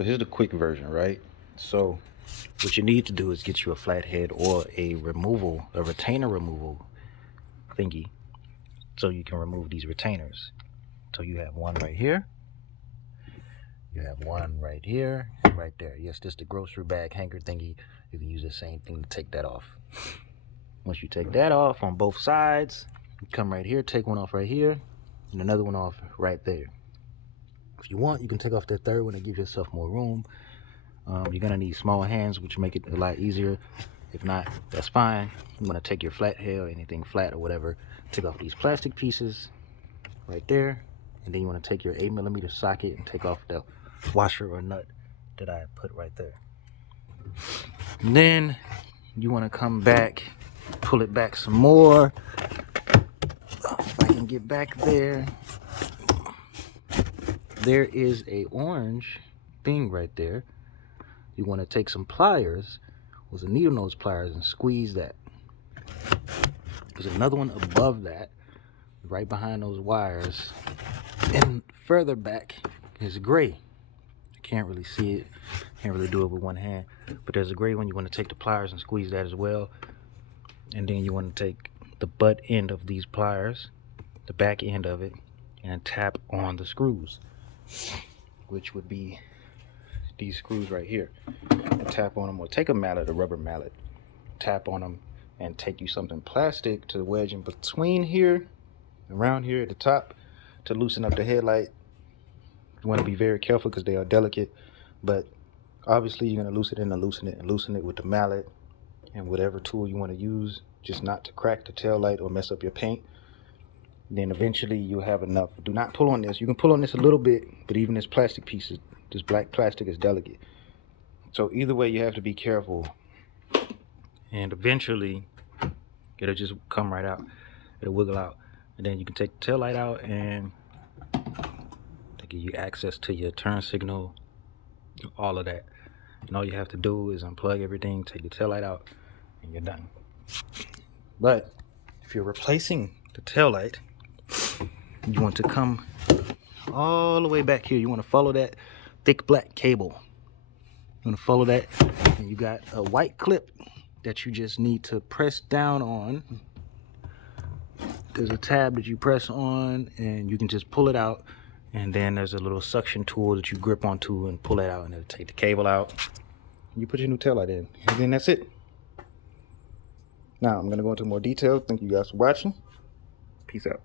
So here's the quick version, right? So what you need to do is get you a flathead or a retainer removal thingy, so you can remove these retainers. So you have one right here, you have one right here, and right there. Yes, this is the grocery bag hanger thingy. You can use the same thing to take that off. Once you take that off on both sides, you come right here, take one off right here, and another one off right there. If you want, you can take off that third one and give yourself more room. You're gonna need small hands, which make it a lot easier. If not, that's fine. I'm gonna take your flathead or anything flat or whatever, take off these plastic pieces right there, and then you want to take your 8mm socket and take off the washer or nut that I put right there. And then you want to come back, pull it back some more. If I can get back there, there is a orange thing right there. You want to take some pliers with a needle nose pliers and squeeze that. There's another one above that, right behind those wires, and further back is gray. You can't really see it, can't really do it with one hand, but there's a gray one. You want to take the pliers and squeeze that as well, and then you want to take the butt end of these pliers, the back end of it, and tap on the screws, which would be these screws right here. And tap on them, or take a mallet, a rubber mallet, tap on them, and take you something plastic to wedge in between here, around here at the top, to loosen up the headlight. You want to be very careful because they are delicate, but obviously you're going to loosen it and loosen it with the mallet and whatever tool you want to use, just not to crack the tail light or mess up your paint. Then eventually you'll have enough. Do not pull on this. You can pull on this a little bit, but even this plastic piece, this black plastic, is delicate. So either way, you have to be careful, and eventually it'll just come right out. It'll wiggle out, and then you can take the tail light out, and to give you access to your turn signal, all of that. And all you have to do is unplug everything, take the tail light out, and you're done. But if you're replacing the tail light, you want to come all the way back here. You want to follow that thick black cable. You want to follow that, and you got a white clip that you just need to press down on. There's a tab that you press on, and you can just pull it out, and then there's a little suction tool that you grip onto and pull it out, and it'll take the cable out. You put your new taillight in, and then that's it. Now I'm going to go into more detail. Thank you guys for watching. Peace out.